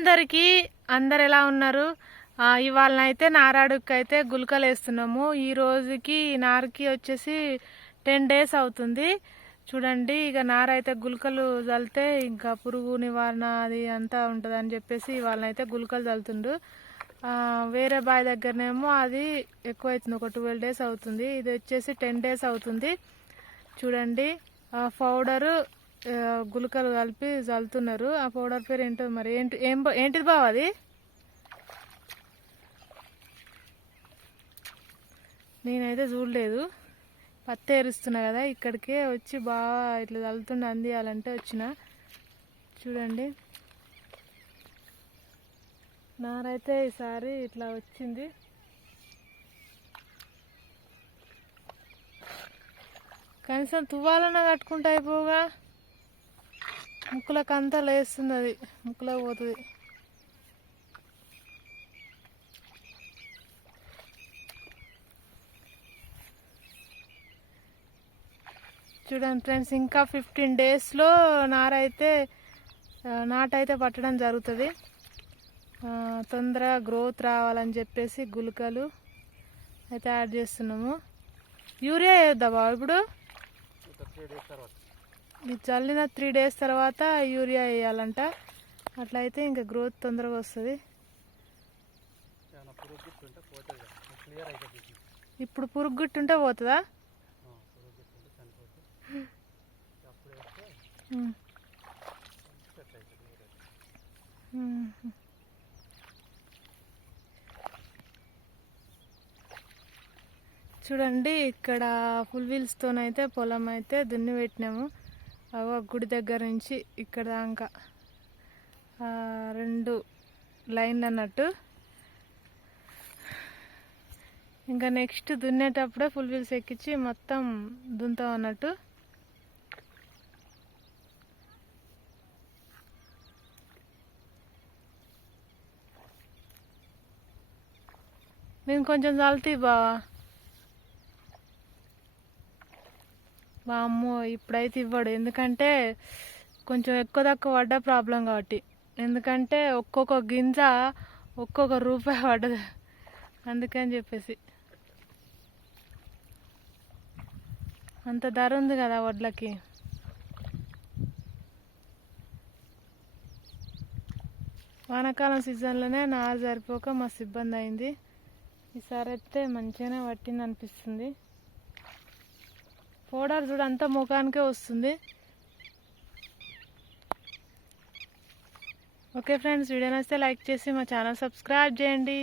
అందరికీ అందరు ఎలా ఉన్నారు ఇవాళనైతే నారాడుకైతే నారాడుకి అయితే గుల్కలు వేస్తున్నాము ఈ రోజుకి నారకి నారుకి వచ్చేసి టెన్ డేస్ అవుతుంది. చూడండి ఇక నార అయితే గుల్కలు చల్లితే ఇంకా పురుగు నివారణ అది అంతా ఉంటుంది అని చెప్పేసి ఇవాళనైతే అయితే గుల్కలు చల్లుతుండు వేరే బావి దగ్గరనేమో అది ఎక్కువ అవుతుంది ఒక ట్వెల్వ్ డేస్ అవుతుంది. ఇది వచ్చేసి టెన్ డేస్ అవుతుంది. చూడండి పౌడరు గులకలు కలిపి చల్లుతున్నారు. ఆ పౌడర్ పేరు ఏంటో మరి? ఏంటి ఏం ఏంటిది బావ అది? నేనైతే చూడలేదు. పత్తి ఏరుస్తున్నా కదా ఇక్కడికే వచ్చి బాగా ఇట్లా చల్లుతుండే అందియాలంటే వచ్చిన. చూడండి. నారైతే ఈసారి ఇట్లా వచ్చింది. కనీసం తువ్వాలన్నా కట్టుకుంటే అయిపోగా ముక్కులకు అంతా లేస్తుంది అది ముక్కులకు పోతుంది. చూడండి ఫ్రెండ్స్ ఇంకా ఫిఫ్టీన్ డేస్లో నారైతే నాటైతే పట్టడం జరుగుతుంది. తొందరగా గ్రోత్ రావాలని చెప్పేసి గుళికలు అయితే యాడ్ చేస్తున్నాము. యూరియా వేద్దా బాబు ఇప్పుడు? ఇది చల్లిన త్రీ డేస్ తర్వాత యూరియా వేయాలంట. అట్లయితే ఇంకా గ్రోత్ తొందరగా వస్తుంది. ఇప్పుడు పురుగు గుట్టుంటే పోతుందా? చూడండి ఇక్కడ ఫుల్ వీల్స్తోనైతే పొలం అయితే దున్ని పెట్టినాము. అగో గుడి దగ్గర నుంచి ఇక్కడ దాకా రెండు లైన్లు అన్నట్టు. ఇంకా నెక్స్ట్ దున్నేటప్పుడే ఫుల్ వీల్స్ ఎక్కించి మొత్తం దున్తాం అన్నట్టు. నేను కొంచెం చల్తీ బావా. వామ్మో ఇప్పుడైతే ఇవ్వడు. ఎందుకంటే కొంచెం ఎక్కువ తక్కువ పడ్డ ప్రాబ్లం కాబట్టి. ఎందుకంటే ఒక్కొక్క గింజ ఒక్కొక్క రూపాయి పడ్డది. అందుకని చెప్పేసి. అంత ధర ఉంది కదా వడ్లకి. వానాకాలం సీజన్లోనే నారు సరిపోక మస్తు ఇబ్బంది అయింది. ఈసారి అయితే మంచిగానే పట్టింది అనిపిస్తుంది పౌడర్ చూడ అంతా ముఖానికే వస్తుంది. ఓకే ఫ్రెండ్స్ వీడియో నచ్చితే లైక్ చేసి మా ఛానల్ సబ్స్క్రైబ్ చేయండి.